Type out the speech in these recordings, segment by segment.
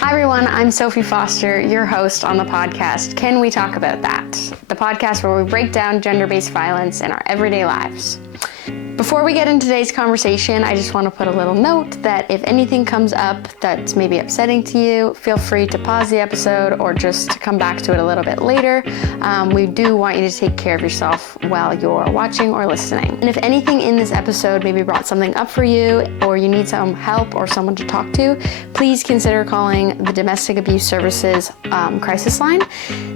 Hi everyone, I'm Sophie Foster, your host on the podcast, Can We Talk About That? The podcast where we break down gender-based violence in our everyday lives. Before we get into today's conversation, I just want to put a little note that if anything comes up that's maybe upsetting to you, feel free to pause the episode or just come back to it a little bit later. We do want you to take care of yourself while you're watching or listening. And if anything in this episode maybe brought something up for you, or you need some help or someone to talk to, please consider calling the Domestic Abuse Services crisis line.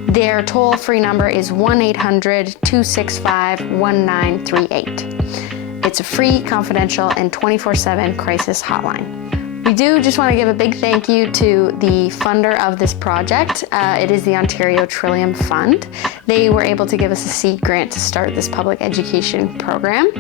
Their toll-free number is 1-800-265-1938. It's a free, confidential, and 24/7 crisis hotline. We do just want to give a big thank you to the funder of this project. It is the Ontario Trillium Fund. They were able to give us a seed grant to start this public education program.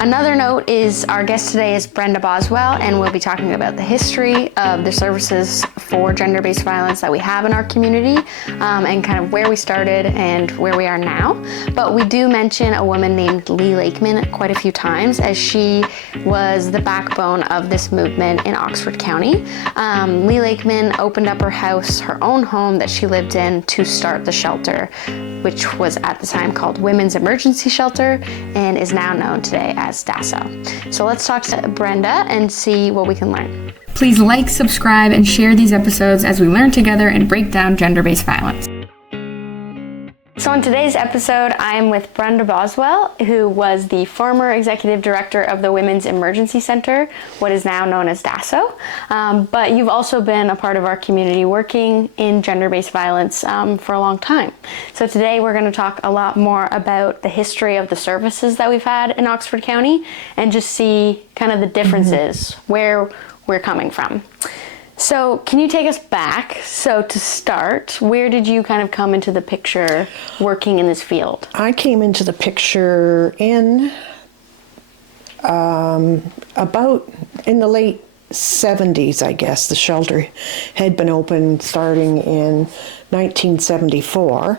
Another note is our guest today is Brenda Boswell, and we'll be talking about the history of the services for gender-based violence that we have in our community, and kind of where we started and where we are now. But we do mention a woman named Lee Lakeman quite a few times, as she was the backbone of this movement in Oxford County. Lee Lakeman opened up her house, her own home that she lived in, to start the shelter, which was at the time called Women's Emergency Shelter and is now known today as DASO. So let's talk to Brenda and see what we can learn. Please like, subscribe, and share these episodes as we learn together and break down gender-based violence. So in today's episode, I am with Brenda Boswell, who was the former executive director of the Women's Emergency Center, what is now known as DASO. But you've also been a part of our community working in gender-based violence for a long time. So today we're going to talk a lot more about the history of the services that we've had in Oxford County and just see kind of the differences, where we're coming from. So can you take us back? So to start, where did you kind of come into the picture working in this field? I came into the picture in about in the late 70s, I guess. The shelter had been open starting in 1974,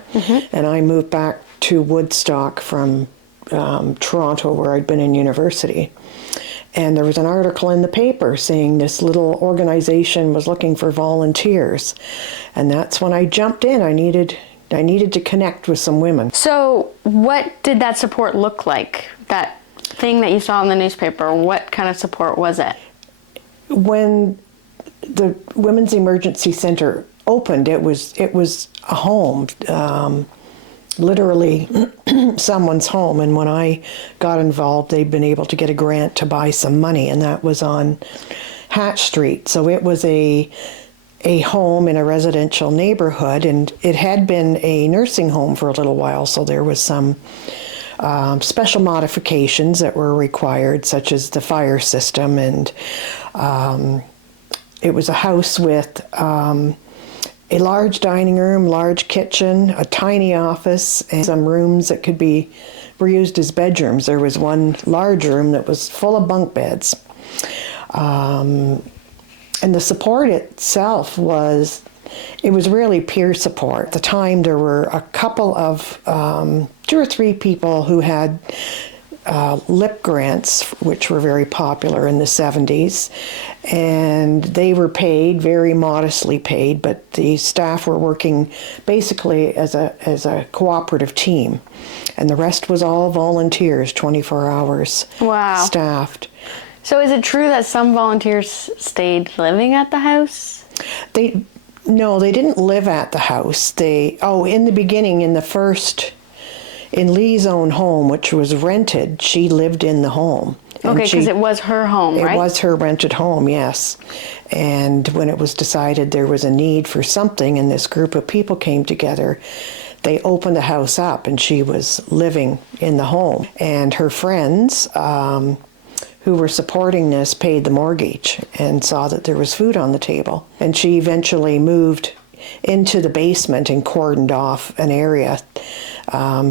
and I moved back to Woodstock from Toronto, where I'd been in university. And there was an article in the paper saying this little organization was looking for volunteers. And that's when I jumped in. I needed to connect with some women. So what did that support look like? That thing that you saw in the newspaper, what kind of support was it? When the Women's Emergency Center opened, it was a home. Literally someone's home, and when I got involved, they'd been able to get a grant to buy some money, and that was on Hatch Street. So it was a home in a residential neighborhood, and it had been a nursing home for a little while, so there was some special modifications that were required, such as the fire system, and it was a house with a large dining room, large kitchen, a tiny office, and some rooms that were used as bedrooms. There was one large room that was full of bunk beds. And the support itself was really peer support. At the time, there were a couple of, 2 or 3 people who had LIP grants, which were very popular in the 70s, and they were paid, very modestly paid, but the staff were working basically as a cooperative team, and the rest was all volunteers, 24 hours. Wow. Staffed. So is it true that some volunteers stayed living at the house? No, they didn't live at the house. In the beginning, in Lee's own home, which was rented, she lived in the home. Okay, because it was her home, right? It was her rented home, yes. And when it was decided there was a need for something and this group of people came together, they opened the house up and she was living in the home. And her friends who were supporting this paid the mortgage and saw that there was food on the table. And she eventually moved into the basement and cordoned off an area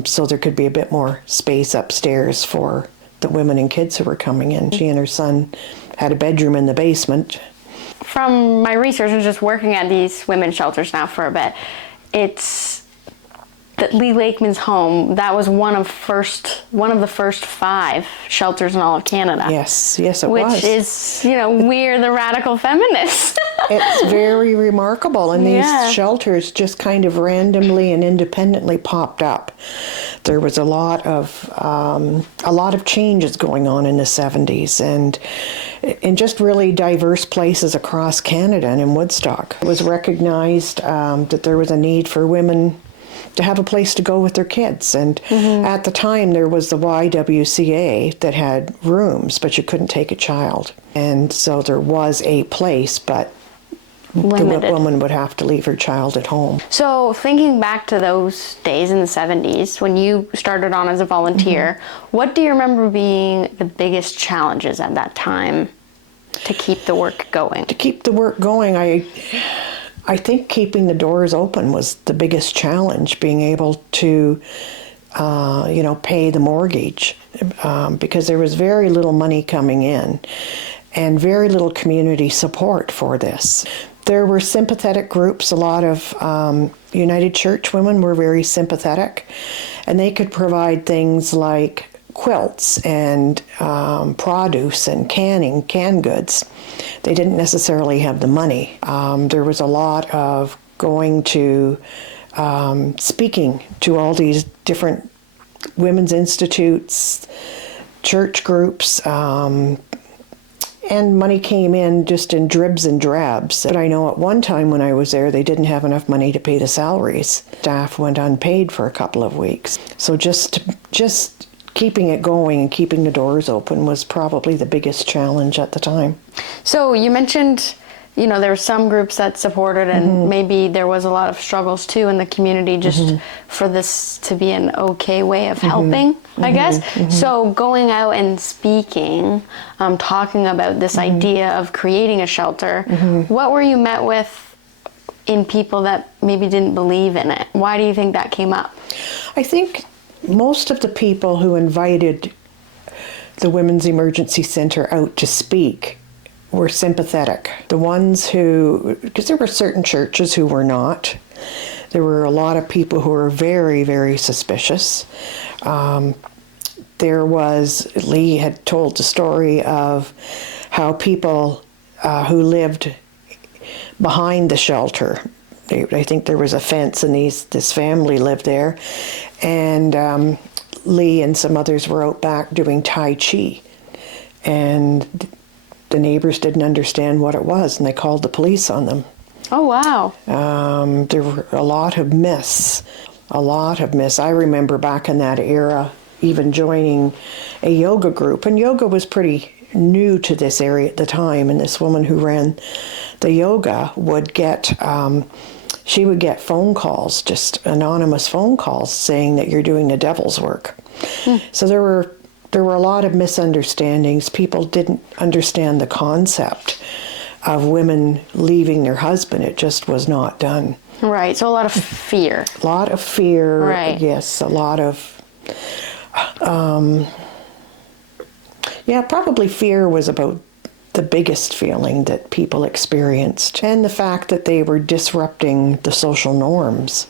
so there could be a bit more space upstairs for the women and kids who were coming in. She and her son had a bedroom in the basement. From my research and just working at these women's shelters now for a bit, it's that Lee Lakeman's home, that was one of the first 5 shelters in all of Canada. Yes, it was. Which is, we're the radical feminists. It's very remarkable, and these Yeah. shelters just kind of randomly and independently popped up. There was a lot of changes going on in the 70s, and in just really diverse places across Canada and in Woodstock. It was recognized that there was a need for women to have a place to go with their kids. And at the time, there was the YWCA that had rooms, but you couldn't take a child. And so there was a place, but Limited. the woman would have to leave her child at home. So thinking back to those days in the 70s when you started on as a volunteer, what do you remember being the biggest challenges at that time to keep the work going? To keep the work going, I think keeping the doors open was the biggest challenge, being able to, pay the mortgage, because there was very little money coming in and very little community support for this. There were sympathetic groups. A lot of United Church women were very sympathetic, and they could provide things like quilts and produce and canned goods. They didn't necessarily have the money. There was a lot of going to speaking to all these different women's institutes, church groups, and money came in just in dribs and drabs. But I know at one time when I was there, they didn't have enough money to pay the salaries. Staff went unpaid for a couple of weeks. So just keeping it going and keeping the doors open was probably the biggest challenge at the time. So you mentioned, there were some groups that supported, and maybe there was a lot of struggles too in the community just for this to be an okay way of helping, I guess. So going out and speaking, talking about this idea of creating a shelter, what were you met with in people that maybe didn't believe in it? Why do you think that came up? I think most of the people who invited the Women's Emergency Center out to speak were sympathetic. The ones who, because there were certain churches who were not. There were a lot of people who were very, very suspicious. Lee had told the story of how people who lived behind the shelter, I think there was a fence and this family lived there, and Lee and some others were out back doing Tai Chi, and the neighbors didn't understand what it was, and they called the police on them. Oh, wow. There were a lot of myths. I remember back in that era even joining a yoga group, and yoga was pretty new to this area at the time, and this woman who ran the yoga would get she would get phone calls, just anonymous phone calls, saying that you're doing the devil's work. So there were a lot of misunderstandings. People didn't understand the concept of women leaving their husband. It just was not done. Right, so a lot of fear. A lot of fear, right. Yes, a lot of, probably fear was about the biggest feeling that people experienced, and the fact that they were disrupting the social norms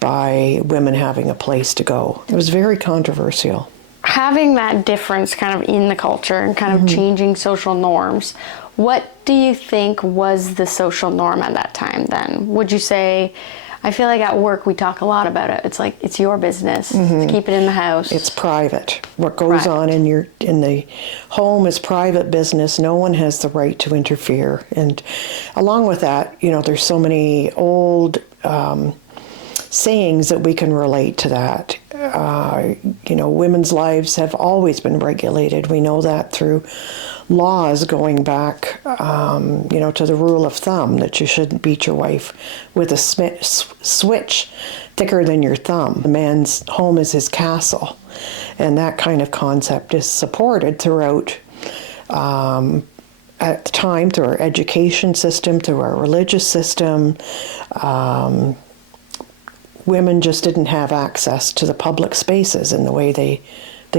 by women having a place to go. It was very controversial. Having that difference kind of in the culture and kind of changing social norms, what do you think was the social norm at that time then? Would you say, I feel like at work we talk a lot about it. It's like, it's your business. Keep it in the house. It's private. What goes on in the home is private business. No one has the right to interfere. And along with that, there's so many old sayings that we can relate to that. Women's lives have always been regulated. We know that through laws going back, to the rule of thumb that you shouldn't beat your wife with a switch thicker than your thumb. The man's home is his castle, and that kind of concept is supported throughout, at the time, through our education system, through our religious system. Women just didn't have access to the public spaces in the way they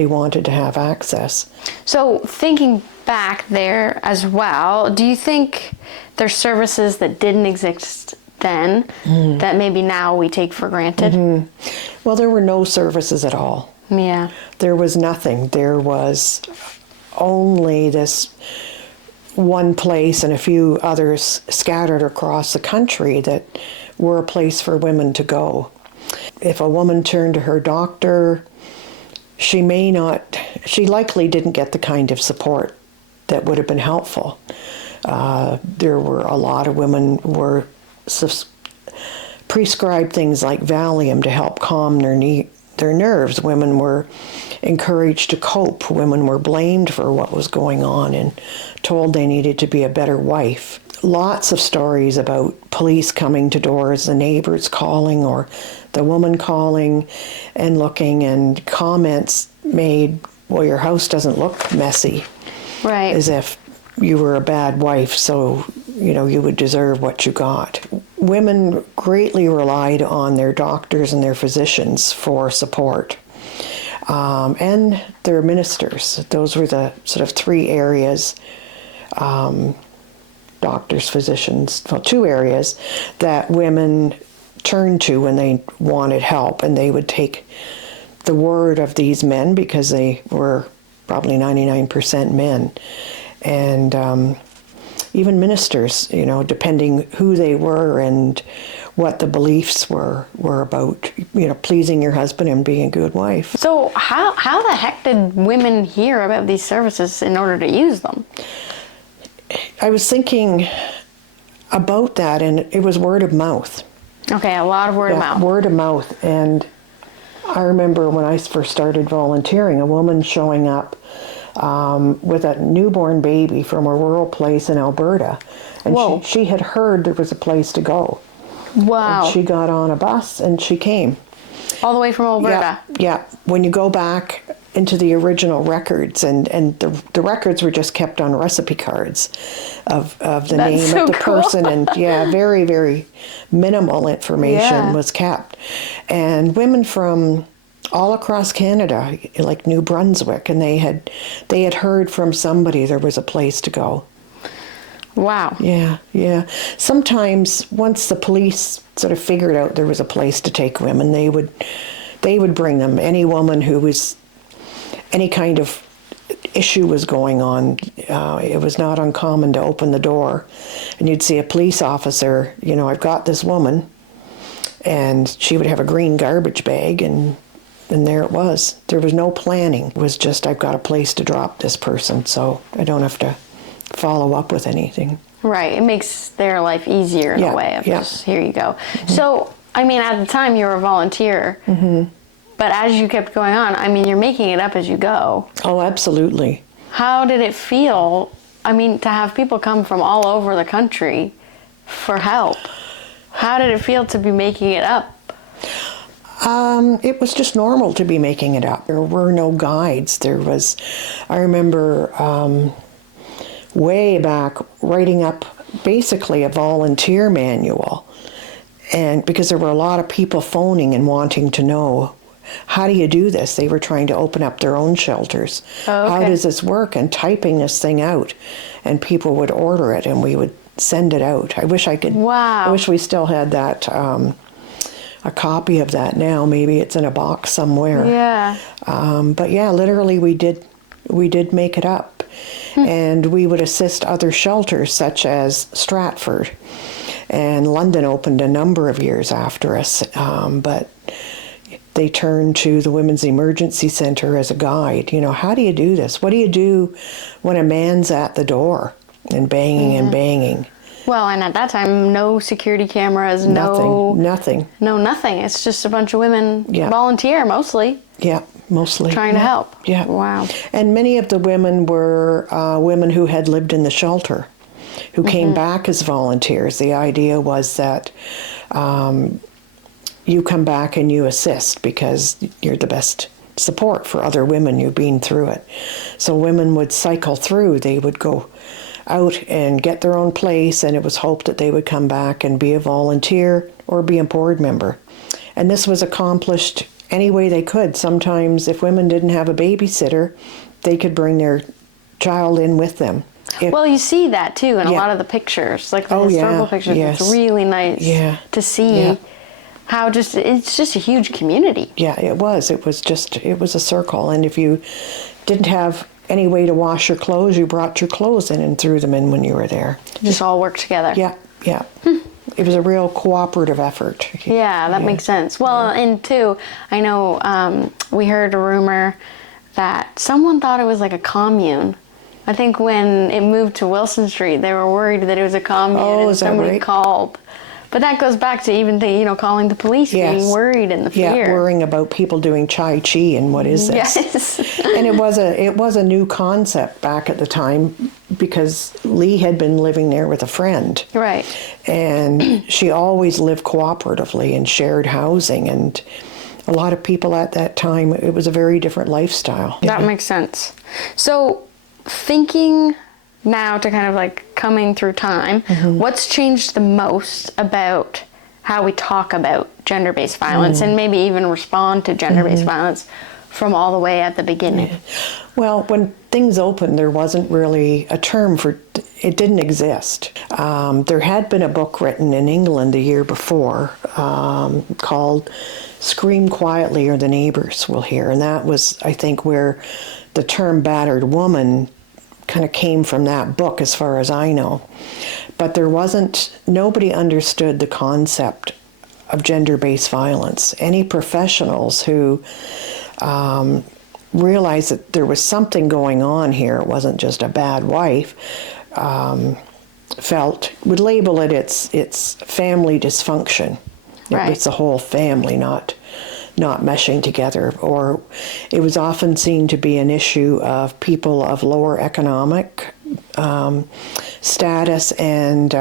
wanted to have access. So thinking back there as well, do you think there's services that didn't exist then that maybe now we take for granted? Well, there were no services at all. Yeah. There was nothing. There was only this one place and a few others scattered across the country that were a place for women to go. If a woman turned to her doctor, she likely didn't get the kind of support that would have been helpful. There were a lot of women were prescribed things like Valium to help calm their nerves. Women were encouraged to cope. Women were blamed for what was going on and told they needed to be a better wife. Lots of stories about police coming to doors, the neighbors calling or the woman calling and looking, and comments made, well, your house doesn't look messy. Right. As if you were a bad wife, so, you would deserve what you got. Women greatly relied on their doctors and their physicians for support. And their ministers. Those were the sort of three areas, doctors, physicians, well, two areas that women turned to when they wanted help, and they would take the word of these men because they were probably 99% men. And even ministers, depending who they were and what the beliefs were about, pleasing your husband and being a good wife. So how the heck did women hear about these services in order to use them? I was thinking about that, and it was word of mouth. Okay, a lot of word of mouth. Word of mouth. And I remember when I first started volunteering, a woman showing up with a newborn baby from a rural place in Alberta. And she had heard there was a place to go. Wow. And she got on a bus and she came. All the way from Alberta? Yeah. When you go back into the original records, and the records were just kept on recipe cards of the name of the person. And very, very minimal information was kept. And women from all across Canada, like New Brunswick, and they had heard from somebody there was a place to go. Wow. Yeah. Sometimes once the police sort of figured out there was a place to take women, they would bring them. Any woman who was, any kind of issue was going on, it was not uncommon to open the door and you'd see a police officer, I've got this woman, and she would have a green garbage bag, and there it was. There was no planning. It was just, I've got a place to drop this person, so I don't have to follow up with anything. Right. It makes their life easier in a way of just, here you go. Mm-hmm. So, at the time you were a volunteer, but as you kept going on, you're making it up as you go. Oh, absolutely. How did it feel, to have people come from all over the country for help? How did it feel to be making it up? It was just normal to be making it up. There were no guides. I remember way back writing up basically a volunteer manual, and because there were a lot of people phoning and wanting to know, how do you do this? They were trying to open up their own shelters. Oh, okay. How does this work? And typing this thing out, and people would order it and we would send it out. I wish I could. Wow. I wish we still had that, a copy of that now. Maybe it's in a box somewhere. Yeah. But literally we did make it up. And we would assist other shelters such as Stratford. And London opened a number of years after us. But they turned to the Women's Emergency Center as a guide. How do you do this? What do you do when a man's at the door and banging and banging? Well, and at that time, no security cameras, nothing. No, nothing. It's just a bunch of women volunteer mostly. Yeah, mostly. Trying to help. Yeah. Wow. And many of the women were women who had lived in the shelter, who came back as volunteers. The idea was that you come back and you assist because you're the best support for other women who've been through it. So women would cycle through. They would go out and get their own place, and it was hoped that they would come back and be a volunteer or be a board member. And this was accomplished any way they could. Sometimes if women didn't have a babysitter, they could bring their child in with them. Well, you see that too in a lot of the pictures, like the historical pictures. Yes. It's really nice to see how it's just a huge community. Yeah, it was. It was a circle. And if you didn't have any way to wash your clothes, you brought your clothes in and threw them in when you were there. Just all work together. Yeah, yeah. It was a real cooperative effort. Yeah, that makes sense. Well, and too, I know we heard a rumor that someone thought it was like a commune. I think when it moved to Wilson Street, they were worried that it was a commune, and is that somebody right? called. But that goes back to even calling the police, being worried and the fear. Yeah, worrying about people doing Chai Chi and what is this? Yes. And it was a new concept back at the time because Lee had been living there with a friend. Right. And she always lived cooperatively in shared housing, and a lot of people at that time, it was a very different lifestyle. That makes sense. So thinking now to kind of like coming through time, what's changed the most about how we talk about gender-based violence and maybe even respond to gender-based violence from all the way at the beginning? Well, when things opened, there wasn't really a term for it. Didn't exist. There had been a book written in England the year before called "Scream Quietly or the Neighbors Will Hear," and that was, I think, where the term "battered woman" kind of came from that book, as far as I know. But nobody understood the concept of gender-based violence. Any professionals who realized that there was something going on here, it wasn't just a bad wife, would label it it's family dysfunction. Right. It's the whole family not meshing together, or it was often seen to be an issue of people of lower economic status and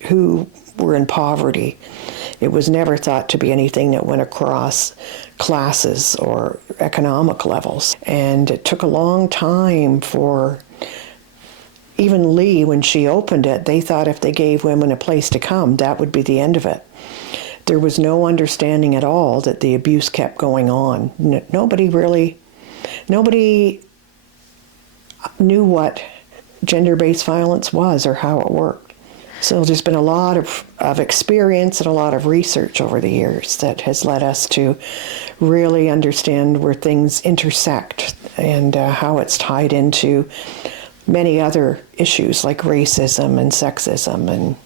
who were in poverty. It was never thought to be anything that went across classes or economic levels. And it took a long time for even Lee, when she opened it, they thought if they gave women a place to come, that would be the end of it. There was no understanding at all that the abuse kept going on. Nobody knew what gender-based violence was or how it worked. So there's been a lot of experience and a lot of research over the years that has led us to really understand where things intersect and how it's tied into many other issues like racism and sexism and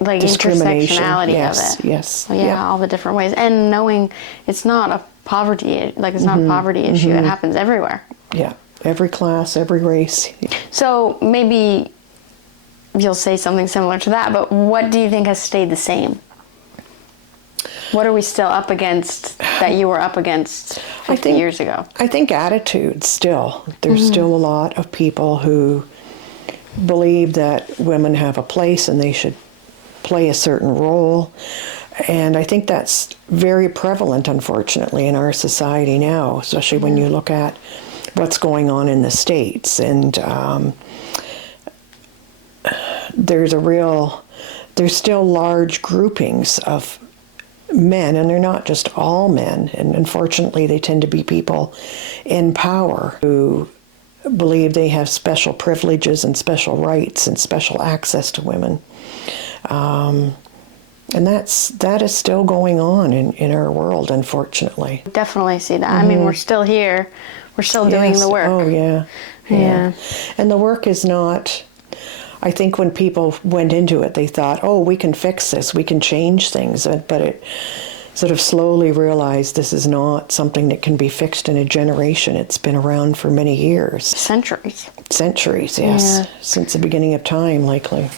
like discrimination. intersectionality Yes, of it. yes. Well, yeah, all the different ways. And knowing it's not a poverty issue. It happens everywhere. Yeah, every class, every race. So maybe you'll say something similar to that, but what do you think has stayed the same? What are we still up against that you were up against 50 years ago? I think attitudes still. There's still a lot of people who believe that women have a place and they should play a certain role. And I think that's very prevalent, unfortunately, in our society now, especially when you look at what's going on in the States. And there's still large groupings of men, and they're not just all men, and unfortunately they tend to be people in power who believe they have special privileges and special rights and special access to women. And that is still going on in our world, unfortunately. Definitely see that. I mean, we're still here. We're still doing the work. Oh, yeah. And the work is not, I think when people went into it, they thought, oh, we can fix this, we can change things. But it sort of slowly realized this is not something that can be fixed in a generation. It's been around for many years. Centuries. Centuries, yes. Yeah. Since the beginning of time, likely.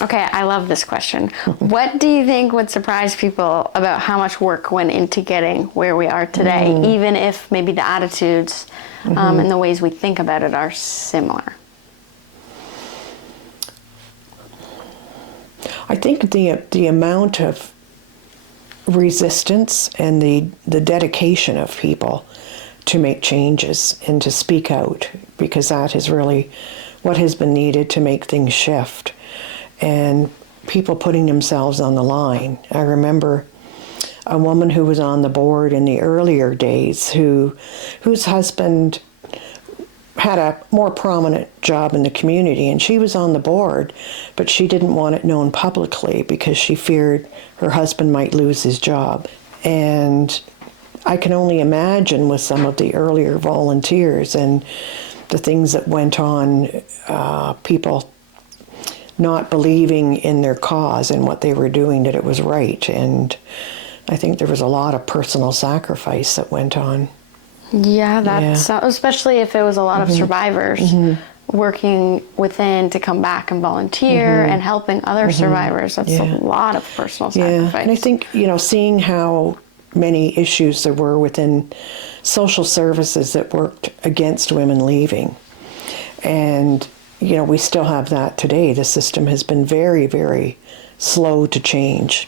Okay, I love this question. What do you think would surprise people about how much work went into getting where we are today, even if maybe the attitudes and the ways we think about it are similar? I think the amount of resistance and the dedication of people to make changes and to speak out, because that is really what has been needed to make things shift. And people putting themselves on the line. I remember a woman who was on the board in the earlier days whose husband had a more prominent job in the community, and she was on the board, but she didn't want it known publicly because she feared her husband might lose his job. And I can only imagine with some of the earlier volunteers and the things that went on, people not believing in their cause and what they were doing, that it was right. And I think there was a lot of personal sacrifice that went on. Yeah, that's especially if it was a lot of survivors working within to come back and volunteer and helping other survivors. That's a lot of personal sacrifice. Yeah, and I think, seeing how many issues there were within social services that worked against women leaving. And, we still have that today. The system has been very, very slow to change.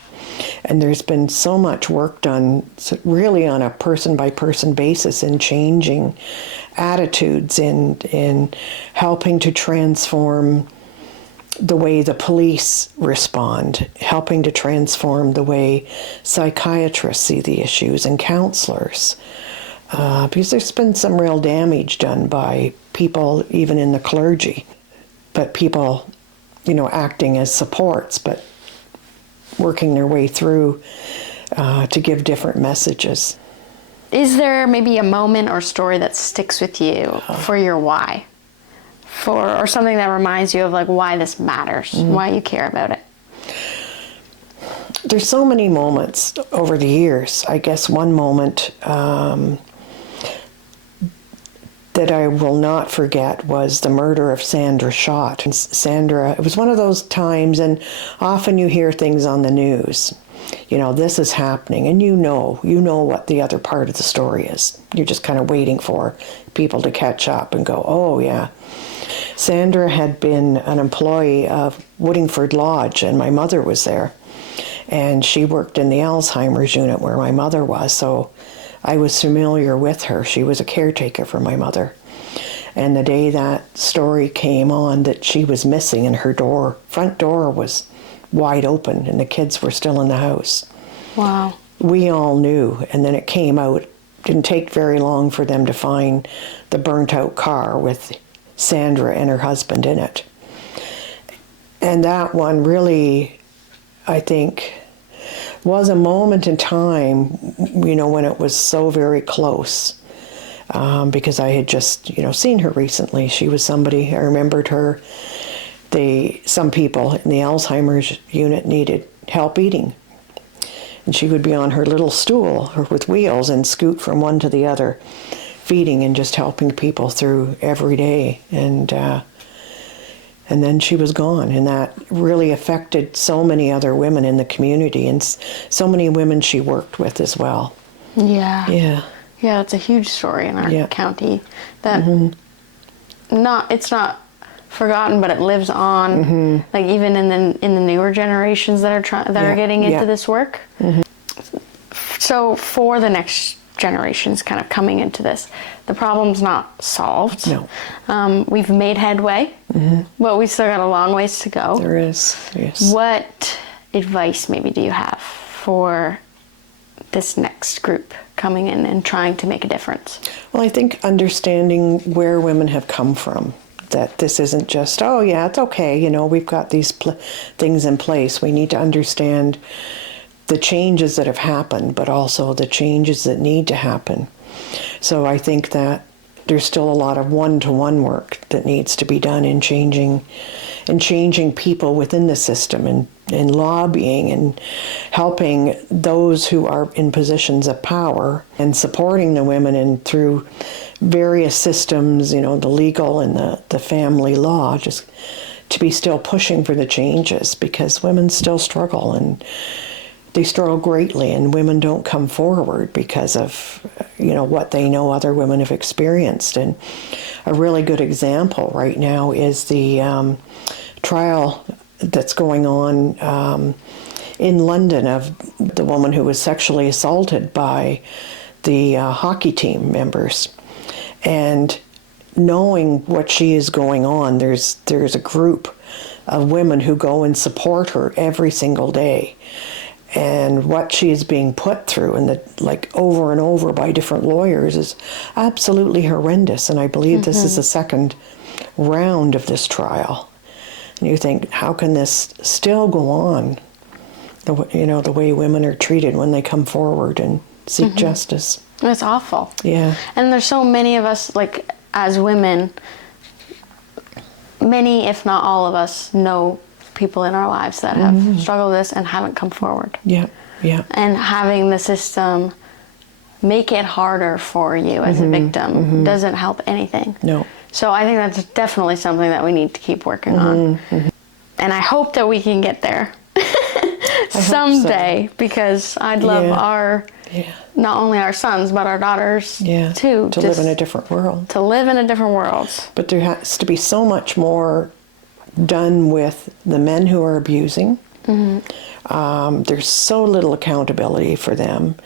And there's been so much work done really on a person-by-person basis in changing attitudes, in helping to transform the way the police respond, helping to transform the way psychiatrists see the issues and counselors. Because there's been some real damage done by people, even in the clergy, but people, acting as supports, but working their way through to give different messages. Is there maybe a moment or story that sticks with you for your why? Or something that reminds you of why this matters, why you care about it? There's so many moments over the years. I guess one moment that I will not forget was the murder of Sandra Schott. And Sandra, it was one of those times, and often you hear things on the news, this is happening, and you know what the other part of the story is. You're just kind of waiting for people to catch up and go, oh yeah. Sandra had been an employee of Woodingford Lodge, and my mother was there. And she worked in the Alzheimer's unit where my mother was, so I was familiar with her. She was a caretaker for my mother. And the day that story came on that she was missing and her front door was wide open and the kids were still in the house. Wow. We all knew. And then it came out. Didn't take very long for them to find the burnt out car with Sandra and her husband in it. And that one really, I think, was a moment in time, when it was so very close. Because I had just, seen her recently. She was somebody, I remembered her. Some people in the Alzheimer's unit needed help eating. And she would be on her little stool or with wheels and scoot from one to the other, feeding and just helping people through every day. And then she was gone, and that really affected so many other women in the community and so many women she worked with as well. Yeah. Yeah. Yeah, it's a huge story in our county that it's not forgotten, but it lives on. Even in the newer generations that are getting into this work. So for the next generations kind of coming into this, the problem's not solved. No. We've made headway, but we've still got a long ways to go. There is, yes. What advice maybe do you have for this next group coming in and trying to make a difference? Well, I think understanding where women have come from, that this isn't just, oh yeah, it's okay, we've got these things in place. We need to understand the changes that have happened, but also the changes that need to happen. So I think that there's still a lot of one-to-one work that needs to be done in changing people within the system and lobbying and helping those who are in positions of power and supporting the women and through various systems, the legal and the family law, just to be still pushing for the changes, because women still struggle, and they struggle greatly, and women don't come forward because of, what they know other women have experienced. And a really good example right now is the trial that's going on in London of the woman who was sexually assaulted by the hockey team members. And knowing what she is going on, there's a group of women who go and support her every single day. And what she is being put through, and over and over by different lawyers, is absolutely horrendous. And I believe this is the second round of this trial. And you think, how can this still go on? The way women are treated when they come forward and seek justice. It's awful. Yeah. And there's so many of us, like, as women, many, if not all of us, know people in our lives that have struggled with this and haven't come forward. Yeah, yeah. And having the system make it harder for you as a victim doesn't help anything. No. So I think that's definitely something that we need to keep working on. And I hope that we can get there someday, because I'd love our, not only our sons, but our daughters too. To live in a different world. To live in a different world. But there has to be so much more done with the men who are abusing. There's so little accountability for them,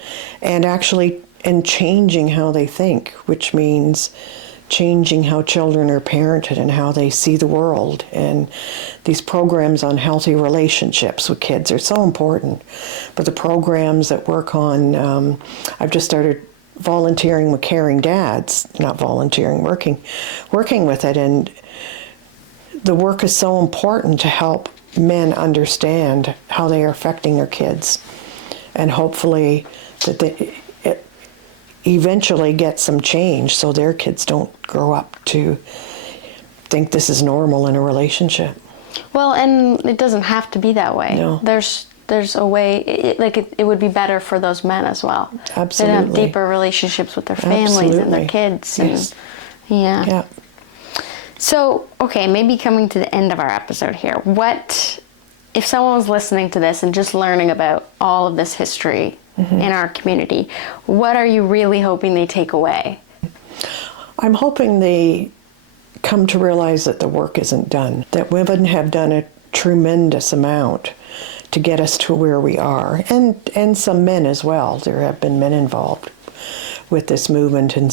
and actually changing how they think, which means changing how children are parented and how they see the world. And these programs on healthy relationships with kids are so important. But the programs that work on, I've just started volunteering with Caring Dads, not volunteering, working with it. And the work is so important to help men understand how they are affecting their kids, and hopefully that they eventually get some change so their kids don't grow up to think this is normal in a relationship. Well, and it doesn't have to be that way. No. There's a way, it would be better for those men as well. Absolutely. They'd have deeper relationships with their families and their kids. Yes. And, Yeah. So, okay, maybe coming to the end of our episode here, what, if someone was listening to this and just learning about all of this history in our community, what are you really hoping they take away? I'm hoping they come to realize that the work isn't done, that women have done a tremendous amount to get us to where we are, and some men as well. There have been men involved with this movement, and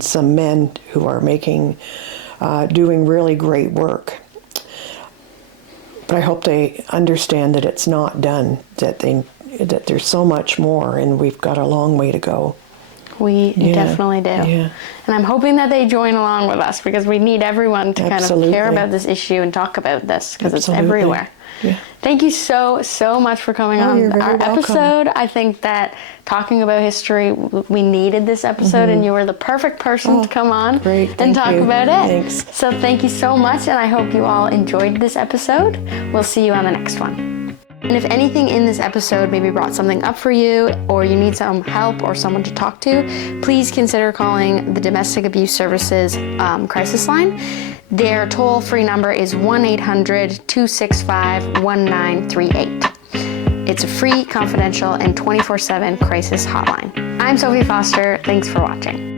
some men who are doing really great work. But I hope they understand that it's not done, that there's so much more, and we've got a long way to go. We definitely do. Yeah. And I'm hoping that they join along with us, because we need everyone to kind of care about this issue and talk about this, because it's everywhere. Yeah. Thank you so much for coming on you're very our welcome. episode. I think that talking about history, we needed this episode, and you were the perfect person to come on and talk about it. Thanks. So thank you so much, and I hope you all enjoyed this episode. We'll see you on the next one. And if anything in this episode maybe brought something up for you, or you need some help or someone to talk to, please consider calling the Domestic Abuse Services crisis line. Their toll-free number is 1-800-265-1938. It's a free, confidential, and 24/7 crisis hotline. I'm Sophie Foster. Thanks for watching.